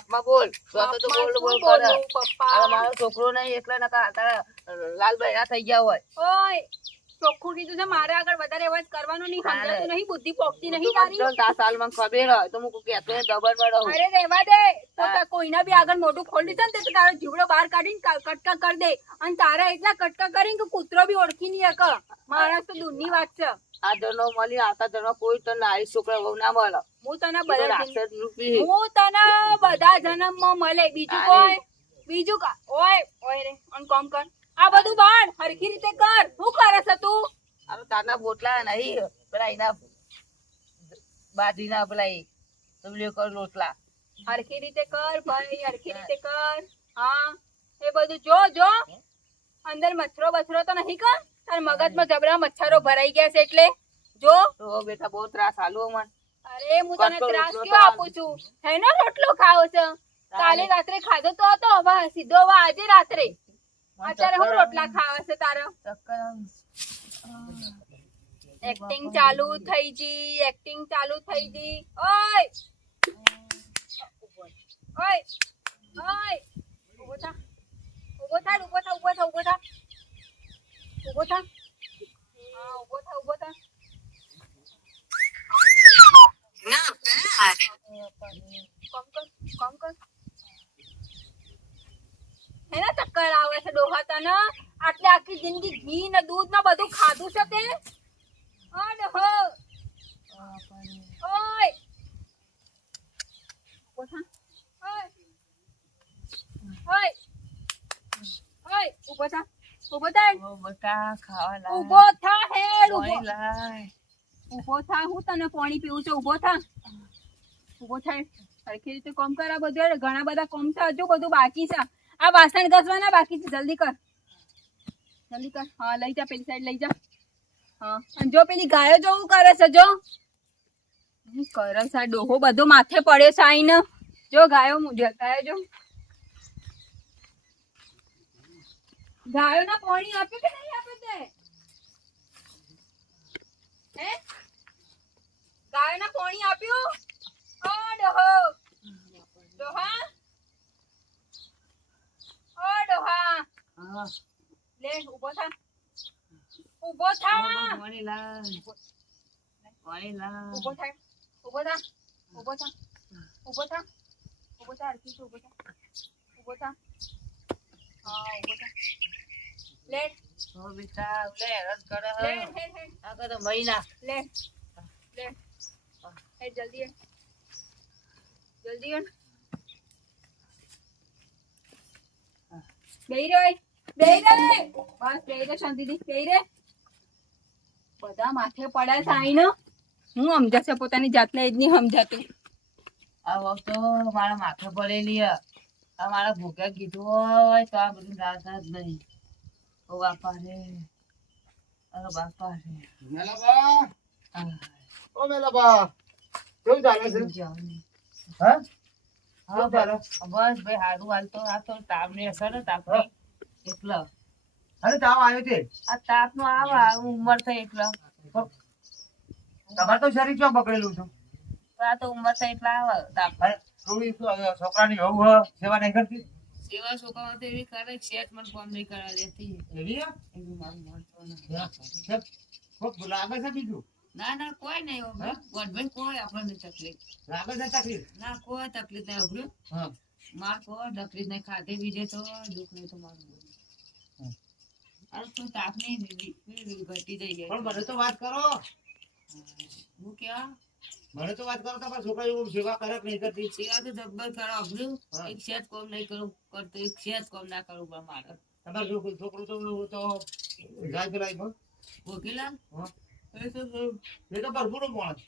માપમાં બોલ તો બોલ કરે પપ્પા મારો છોકરો નહીં એકલા નકા તારા લાલ બૈરા થઈ ગયા હોય ઓય ચોખ્ખું કીધું છે મારે આગળ વધારે અવાજ કરવાનો નહીં સમજાતું નહીં બુદ્ધિ પોકતી નહીં તારી 10 સાલ માં ખબર હોય તો હું કહેતો દબર માં રહું અરે રહેવા દે તો કોઈના બી આગળ મોઢું ખોલી દે ને તો તારો જીવડો બહાર કાઢીને કટકા કરી દે અને તારા એટલા કટકા કરીને કે કૂતરો બી ઓળખી નહીં શકે મારા તો દૂરની વાત છે આ જનો મળી આવતા જનો કોઈ તો નારી છોકરા બહુ ના મળે હું તને બધા જન્મમાં મળે બીજું કોઈ બીજું ઓય ઓય રે અને કોમ કર આ બધું બાણ હરખી રીતે કર શું કરે છે તું આ તાના બોટલા નહીં પેલા એના બાજરીના પેલા તબલીઓ કર રોટલા હરખી રીતે કર ભાઈ હરખી રીતે કર હા એ બધું જો જો અંદર મચ્છરો બછરો તો નહીં કર તાર મગજમાં જબરા મચ્છરો ભરાઈ ગયા છે એટલે જો તો બેટા બહુ ત્રાસ આલો મન અરે હું તને ત્રાસ ક્યાં આપું છું હેનો રોટલો ખાવો છે કાલે રાત્રે ખાધો તો હતો હવે સીધો હવે આજે રાત્રે અત્યારે હું રોટલા ખાવા છે તારો એક્ટિંગ ચાલુ થઈ જી એક્ટિંગ ચાલુ થઈ જી ઓય ઓય ઓય ઉભો થા ઉભો થા ઉભો થા ઉભો થા ઉભો થા ઉભો થા હા ઉભો થા ઉભો થા Not bad. કોમ કર હેના ચક્કર આવે છે ડોહા તને આટલે આખી જિંદગી ઘી ને દૂધ ને બધું ખાધું છે તે અડ હો ઓય ઉભો થા ઓય ઓય ઓય ઉભો થા ઉભો થા બટા ખાવા લાય ઉભો થા હેડ ઉભો પાણી લાય ઉભો થા હું તને પાણી પીવું છે ઉભો થા ઉભો થાય સરખી રીતે કોમ કર આ બધું ઘણા બધા કોમ છે હજુ બધું બાકી છે આ વાસણ ઘસવાના બાકી છે જલ્દી કર હા લઈ જા પેલી સાઈડ લઈ જા હા અને જો પેલી ગાયો જોવું કરે છે જો શું કરે છે આ ડોહો બધો માથે પડ્યો છે આઈને જો ગાયો જો ગાયો ના પાણી આપ્યું કે નહીં આપ્યું તે હે ગાયો ના પાણી આપ્યું ઓ ડોહા હા લે ઉભો થા પાણી લાય પાણી લાય ઉભો થા હરખી તું ઉભો થા હા ઉભો થા લે તો બેટા લે રદ કરે લે આ તો મહિના લે હે જલ્દી બેહી રે બસ બેહી રે શાંતિથી બેહી રે બધા માથે પડ્યા છે આઈને હું સમજાશે પોતાની જાતને જ નહીં સમજાતું આ વખતો મારા માથે પડેલી આ મારા ભૂખ્યા કીધું હોય તો આ બધું રાત જ નહીં ઓ બાપા રે અરે બાપા રે મેલાબા કેવું ચાલે છે હા હા બસ ભાઈ સારું હાલતો આ તો તાપ ની અસર તાપની એટલે અરે તાવ આવ્યો છે આ તાપ નો આવે ઉંમર થઈ એટલે તમારે તો શરીર ક્યાં પકડેલું છું આ તો ઉંમર થઈ એટલે આવે તાપ થોડી છોકરાની વહુ સેવા નહીં કરતી સેવા છોકરાઓ તો એવી કરે શેઠ મને ફોન નહીં કરવા દેતી એવી એવી મારું મળતો નથી ખૂબ લાગે છે બીજું ના કોઈ નહીં ગોડભાઈ કોઈ આપણને તકલીફ લાગે છે તકલીફ ના કોઈ તકલીફ નહીં ઉભર્યું હા માર કોઈ તકલીફ નહીં ખાધે બીજે તો દુઃખ નહીં તો મારું અરે તું તાપ નહીં ઘટી જઈ ગઈ પણ મને તો વાત કરો હું કેવા મને તો વાત કરો તમારા છોકરા સેવા કરે કે નહીં કરતી સેવા તો જબ્બર કરો ઉભર્યું એક શેઠ કોમ નહીં કરું કરતો એક શેઠ કોમ ના કરું પણ મારે તમારો છોકરો તો જાય પેલા ભોગીલાલ એ તો ભરપૂર માણસ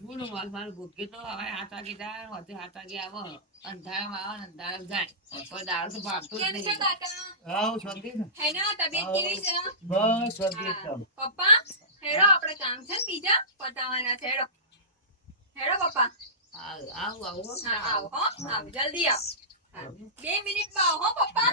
ભૂલો માલ મારું ભૂખી તો હવે 8 વાગે જાય હોતે 8 વાગે આવે અંધારામાં આવે ને અંધારામાં જાય કોઈ દારૂ તો ભાગતું જ નહીં હા શાંતિ ને હેના તબિયત કેવી છે બસ શાંતિ એકદમ પપ્પા હેડો આપણે કામ છે ને બીજા પતાવવાના છે હેડો પપ્પા આવું હા આવો હો આવો જલ્દી આવો 2 મિનિટમાં આવો હો પપ્પા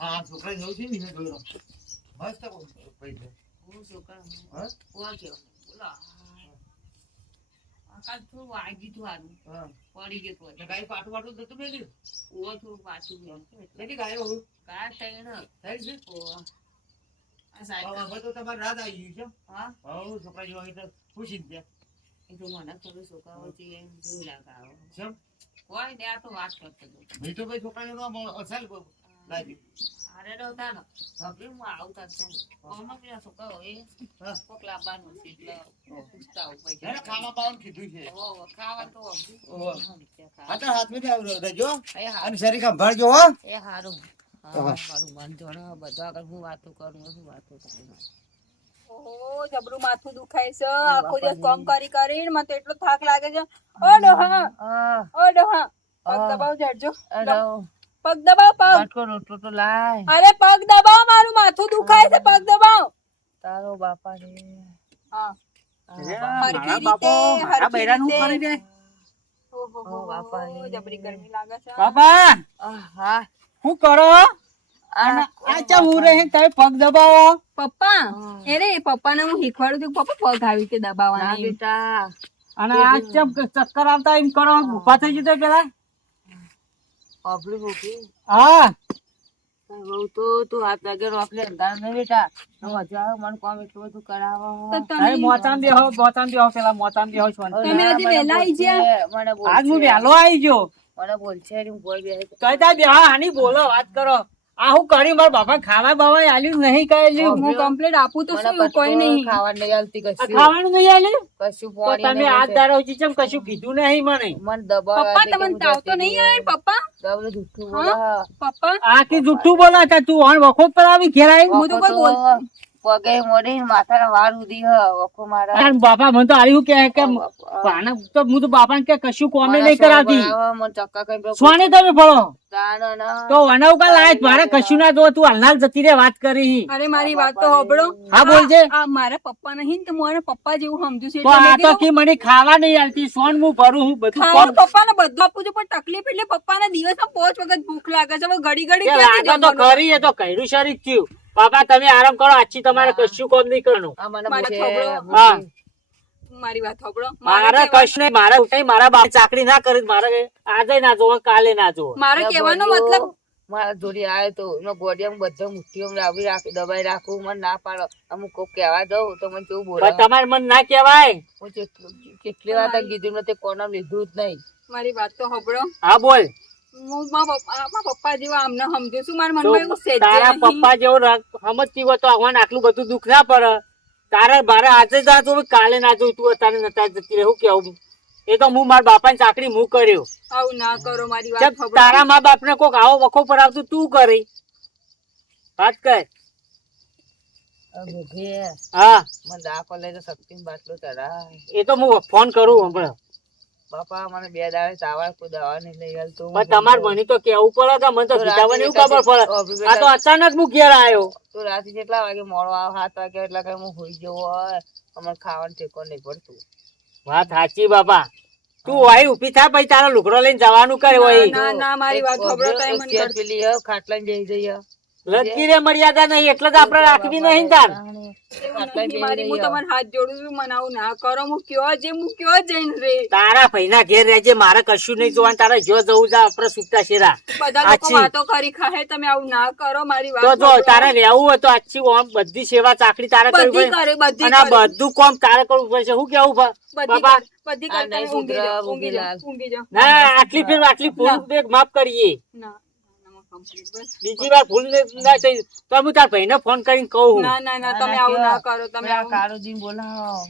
હા છોકરા જવું છે ને જોયો મસ્ત પૈસા હું શું કરું હા બોલ કેવો બોલો કાલ થોડું વાગી તું હારું હા. પડી ગયું તો એટલે ગાય પાટું પાટું નતું મેલ્યું? ઓવો થોડું પાછું ગયું કેટલી ગાયો હવે? ગાય તૈણ થઈ છે? ઓવા આ હવે સાયકલ હવે તો તમારે રાત આવી ગયું હા છે. હવે છોકરા જેવા હોય તો ખુશી જ ત્યાં. એ તો મને થોડું છોકરાઓ છે એમ જોયું લાગે આવો કેમ? કોઈ ને આ તો વાત કરતો હતો મેં તો ભાઈ છોકરાને તો આમ અસલ લાગ્યું. અરે નહોતા ને હવે હું આવતા છું આમાં પેલા છોકરાઓ એ હા. કોક લાવવાનું છે એટલે પૂછતા હોય પૈસા. એને ખાવા બાવાનું કીધું છે. ઓહો, ખાવા તો અભી. ઓહો. ખાવા. આ તો હાથમાંથી આવી રહેજો. એ હારું. અને શરીર સંભાળજો હો. એ હારું. હા. હા, મારું મન જોડે બધા આગળ હું વાતો કરું હું વાતો કરું ઓહો જબરું માથું દુખાય છે આખો દિવસ કામ કરી કરીને મને તો એટલો થાક લાગે છે ઓ ડોહા ઓ ડોહા પગ દબાવ જડજો પગ દબાવ પગ રોટલો તો લાય અરે પગ દબાવ મારું માથું દુખાય છે પગ દબાવ તારો બાપા રે હા મારા હરખી બાપો, રીતે, મારા હરખી બૈરાનું રીતે. કરી દે. ઓહો, ઓ બાપા રે. જબરી ગરમી લાગે છે બાપા હા શું કરો અને આ ચા હું રહે તમે પગ દબાવો પપ્પા અરે પપ્પાને હું શીખવાડું છું પપ્પા પગ આવી રીતે ના દબાવવાની બેટા અને આ ચમ ચક્કર આવતા એમ કરો ઉભા થઈ જતો પેલા પબ્લિક ઉભી હા બહુ તો તું હાથ લાગે રોકલે અંધાર નહીં બેટા મજા આવે મને કામ એટલું બધું કરાવો તો તમે તમે મોચામ બેહો પેલા મોચામ બેહો છો તમે આજે વહેલા આઈ ગયા? મને આજ હું બોલશે વહેલો આવી ગયો મને બોલશે ને હું બોલ બે કઈ તા બેહા હાની બોલો વાત કરો આ હું કરી મારા બાપા ખાવા બાવા આલ્યું નહીં કહેલું હું કમ્પ્લેટ આપું તો શું કોઈ નહીં ખાવાનું નહીં આલતી આ કશું ખાવાનું નહીં આલ્યું કશું તો પાણી તમે નહીં આ મળશે. દારો ચીચમ કશું કીધું નહીં મને મને દબાવ પપ્પા તમને તાવ તો નહીં આવે પપ્પા દબલું જુઠ્ઠું બોલા પપ્પા આ કે જુઠ્ઠું બોલા તું ઓન વખો પર આવી ઘેર આવી હું તો કોઈ બોલ પગે મોડી માથાના વાળ ઉધી હ વખો મારા અને બાપા મને તો આવ્યું કે પાના તો હું તો બાપા કે કશું કોમે નહીં કરાવતી મને ચક્કા કઈ પેલો સોને તમે ફળો તાનો ના તો વનવ કા લાયક મારે કશું ના જો તું હાલનાલ જતી રે વાત કરી અરે મારી વાત તો હોબળો હા બોલજે આ મારા પપ્પા નહીં ને તો મારા પપ્પા જેવું સમજુ છે તો એટલે આ મેં તો કીધું, કે મને ખાવા નહીં આલતી સોન હું ભરું હું બધું ખાવાનું કોમ પપ્પાને બધું આપું છું પણ તકલીફ એટલે પપ્પાના દિવસમાં 5 વખત ભૂખ લાગે છે હવે ઘડી ઘડી કે ક્યાંથી લાગે તો જમવાનું? ખરી એ તો કઈરું શરીર થયું બાપા તમે આરામ કરો આજથી તમારે કશું કોમ નહીં કરવાનું આ મને મારા પૂછે, થોબડો. હા મારી વાત હોબળો મારે કશું નહીં મારે ઉઠાઈ મારા બાપ ચાકરી ના કરી મારે આજે ના જોવો કાલે ના જોવો મારો કહેવાનો મતલબ મારા જોડે આવ્યો તો એનો ગોડિયામાં બધા મુઠ્ઠીઓ લાવી રાખી દબાઈ રાખું મને ના પાડો અમુક કોક કહેવા દઉં તો મને કેવું બોલે પણ તમારે મને ના કહેવાય હું કેટલી વાર તને કીધું નથી કોના લીધું જ નહીં મારી વાત તો હોબળો હા બોલ હું મારા પપ્પા જેવા આમને સમજુ છું મારા તો મનમાં એવું સેજ તારા પપ્પા જેવો સમજતી હોય તો આવવાનું આટલું બધું દુઃખ ના પડે તારે મારે આજે જ ના જોવું કાલે ના જોવું તું અત્યારે નતા જતી રહે હું કેવું એ તો હું મારા બાપાની ચાકરી હું કર્યો આવું ના કરો મારી વાત જબ હોબળો તારા મા બાપ ને કોક આવો વખો પર આવતું તું કરી વાત કર હા મને દાખલો લઈ તો શક્તિ બાટલો ચડાય એ તો હું ફોન કરું હમણાં બાપા મને 2 દાડે ચાવવા કોઈ દવા નહીં લઈ આલતું પણ તમારે મને તો કેવું પડે કે મને તો સીધાવાની એવું ખબર પડે આ તો અચાનક હું ઘેર આવ્યો તું રાતે કેટલા વાગે મોડો આવ 7 વાગે એટલે કઈ હું હોઈ જવો હોય અમારે ખાવાનું ઠેકો નહીં પડતું વાત સાચી બાપા તું વાય ઉભી થા પછી તારો લુગડો લઈને જવાનું કરે હોય ના ના મારી વાત હોબળો તો મને ચેર પેલી હે, ખાટલા જઈ જઈએ લટકી રે મર્યાદા નહીં એટલે જ આપડે રાખવી નહીં તાર મારી હું તમારા હાથ જોડું છું મને આવું ના કરો હું કયો જઈને રે તારા ભાઈના ઘેર રહેજે મારે કશું નહીં જોવાનું તારે જો જવું જા આપડે છૂટા શેરા બધા લોકો આછી. વાતો કરી ખાહે તમે આવું ના કરો મારી તો વાત જો હોબળો. તારે રહેવું હોય તો આછી ઓમ બધી સેવા ચાકરી તારે કરવી બધી પડે કરે બધી અને આ કરે. બધું કામ તારે કરવું પડશે શું કેવું બધી બાપા કરે, બધી આ કરે. નહીં તમે ઊંઘી જાઓ, સુધરા, ઊંઘી જાઓ, ઊંઘી ઊંઘી જાઓ. ના આટલી ફેર આટલી ભૂલ એક માફ કરીએ ના, ના, complete બસ. બીજી વાર ભૂલ ના થઈ તો હું તાર ભાઈને ફોન કરીને કહું ના ના ના તમે આવું ના કરો તમે આવું કાળુજી બોલાવો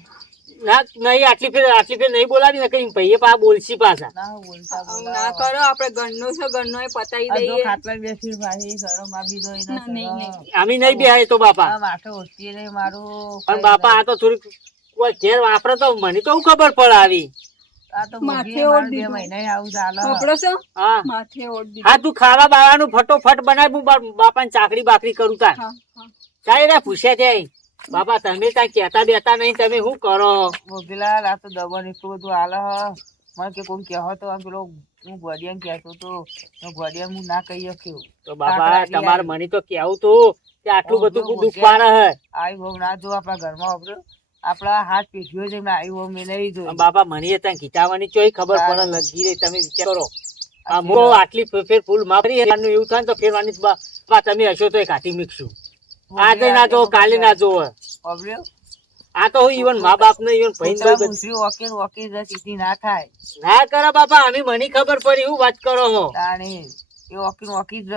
ના નહીં આટલી ફેર નહીં બોલાવી ને કઈ ભાઈએ પા બોલશી પાછા ના બોલતા આવું ના કરો આપણે ઘરનો છે ઘરનો એ પતાવી દઈએ ખાટલા બેસી ભાઈ ઘરો માં બીજો ના, નહીં, નહીં. આમી નહીં બેહાય તો બાપા માથે ઓછી રે મારું પણ બાપા આ તો થોડીક કોઈ ઘેર વાપરે તો મને તો શું ખબર પડે આવી આ તો માથે મોગી ઓઢ મારે 2 દીધું. મહિને આવું ચાલે હોબળો છો હા માથે ઓઢ દીધું. હા તું ખાવા બાવાનું ફટોફટ બનાવી હું બાપાને ચાકરી બાકરી કરું તાર હા, હા. ચાલે રે પૂછ્યા ત્યાં બાપા તમે ત્યાં કેતા બેતા નહીં તમે શું કરો મોગીલાલ આ તો દબન એટલું બધું હાલે હ મને કે કોણ કહેવો તો આમ પેલો હું ગોડિયાને કહેતો તો ગોડિયા હું ના કહી શક્યો તો બાપા તમારે મને તો કેવું તું કે આટલું બધું દુઃખ પાડે હે આવી બહુ ના જો આપણા ઘરમાં વાપર્યો આપડા હાથ પેઢીઓ જેમ આવ્યું મેં લઈ દો બાપા મને ત્યાં ગીતાવાની ચોય ખબર પડે લગી રહી તમે વિચાર કરો આ મો આટલી ફેર ફૂલ મારી એનું એવું થાય ને તો ફેરવાની બા તમે હશો તો એ કાઢી મીકશું આજે ના જો કાલે ના જો ઓબલ્યો આ તો ઈવન મા બાપ ને ઈવન ભાઈ વકીલ વકીલ સીધી ના થાય ના કરો બાપા અમે મને ખબર પડી હું વાત કરો છો તાણે એ વકીલ વકીલ